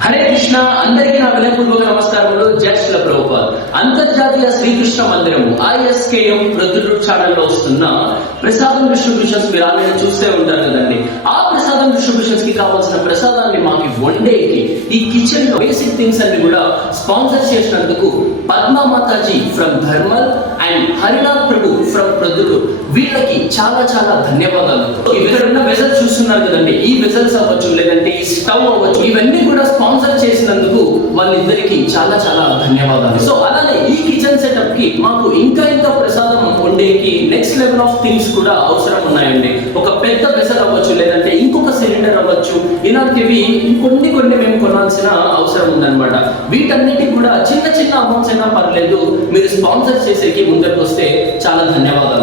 హరే కృష్ణ అందరికీ నా వినయపూర్వక నమస్కారములు. జై శ్రీల అంతర్జాతీయ శ్రీకృష్ణ మందిరము ఐఎస్కేఎం ప్రొద్దుటూరు ఛానల్లో వస్తున్న ప్రసాదం డిస్ట్రిబ్యూషన్స్ మీరు ఆల్రెడీ చూస్తే ఉంటారు కదండి. ఆ ప్రసాదం డిస్ట్రిబ్యూషన్స్కి కావాల్సిన ప్రసాదాన్ని మాకు వన్ డేకి ఈ కిచెన్ బేసిక్ థింగ్స్ అన్ని కూడా స్పాన్సర్ చేసినందుకు Padma Mataji from thermal and Harinath Prabhu from Proddatur. వీళ్ళకి చాలా చాలా ధన్యవాదాలు. ఇక్కడ చూస్తున్నారు కదండి. ఈ వెజల్స్ అవ్వచ్చు లేదంటే ఈ స్టవ్ అవ్వచ్చు ఇవన్నీ కూడా స్పాన్సర్ చేసినందుకు వాళ్ళిద్దరికి చాలా చాలా ధన్యవాదాలు. సో అలానే ఈ కిచెన్ సెటప్కి మాకు ఇంకా ఇంకా ప్రసాదం వండేకి నెక్స్ట్ లెవెల్ ఆఫ్ థింగ్స్ కూడా అవసరం ఉన్నాయండి. ఒక పెద్ద వెసల్ అవ్వచ్చు లేదంటే ఇంకొక సిలిండర్ అవ్వచ్చు ఇలాంటివి ఇంకొన్ని కొన్ని మేము కొనాల్సిన అవసరం ఉందన్నమాట. వీటన్నిటికి కూడా చిన్న చిన్న అమౌంట్స్ అయినా పర్లేదు మీరు స్పాన్సర్ చేసేకి ముందరికి వస్తే చాలా ధన్యవాదాలు.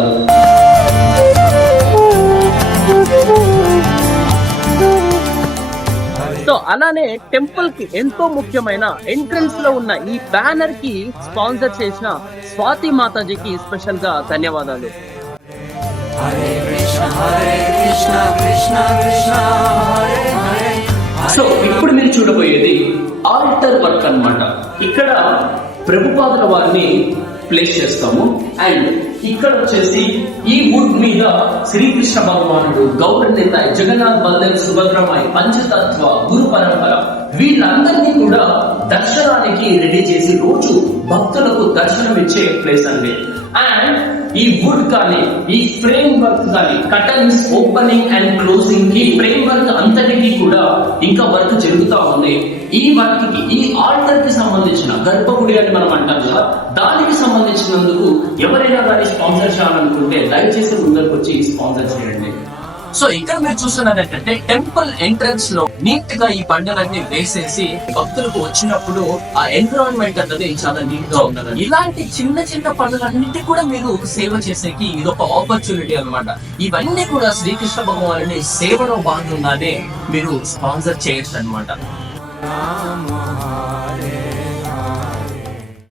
సో అలానే టెంపుల్కి ఎంతో ముఖ్యమైన ఎంట్రన్స్లో ఉన్న ఈ బ్యానర్కి స్పాన్సర్ చేసిన స్వాతి మాతాజీకి స్పెషల్గా ధన్యవాదాలు. సో ఇప్పుడు మీరు చూడబోయేది ఆల్టర్ వర్క్ అన్నమాట. ఇక్కడ ప్రభుపాదుల వారిని ప్లేస్ చేస్తాము. అండ్ ఇక్కడ వచ్చేసి ఈ వుడ్ మీద శ్రీకృష్ణ భగవానుడు గౌరవ జగన్నాథ్ బల్దేవ్ సుభద్రమాయి పంచతత్వ గురు పరంపర వీళ్ళందరినీ కూడా దర్శనానికి రెడీ చేసి రోజు భక్తులకు దర్శనం ఇచ్చే ప్లేస్ అండి. అండ్ ఈ వుడ్ కానీ ఈ ఫ్రేమ్ వర్క్ కానీ కటన్స్ ఓపెనింగ్ అండ్ క్లోజింగ్కి ఫ్రేమ్ వర్క్ అంతటికి కూడా ఇంకా వర్క్ జరుగుతా ఉంది. ఈ వర్క్కి ఈ ఆల్టర్కి సంబంధించిన గర్భగుడి అని మనం అంటాం కదా దానికి సంబంధించినందుకు ఎవరైనా దాన్ని స్పాన్సర్ చేయాలనుకుంటే దయచేసి ముందరకు వచ్చి స్పాన్సర్ చేయండి. సో ఇక్కడ మీరు చూస్తున్నది ఏంటంటే టెంపుల్ ఎంట్రన్స్లో నీట్గా ఈ బండలన్నీ వేసేసి భక్తులకు వచ్చినప్పుడు ఆ ఎన్విరాన్మెంట్ అన్నది చాలా నీట్గా ఉన్నది ఇలాంటి చిన్న చిన్న పనులన్నిటి కూడా మీరు సేవ చేసేకి ఇది ఒక ఆపర్చునిటీ అనమాట ఇవన్నీ కూడా శ్రీకృష్ణ భగవానుని సేవలో భాగంగానే మీరు స్పాన్సర్ చేయొచ్చు అనమాట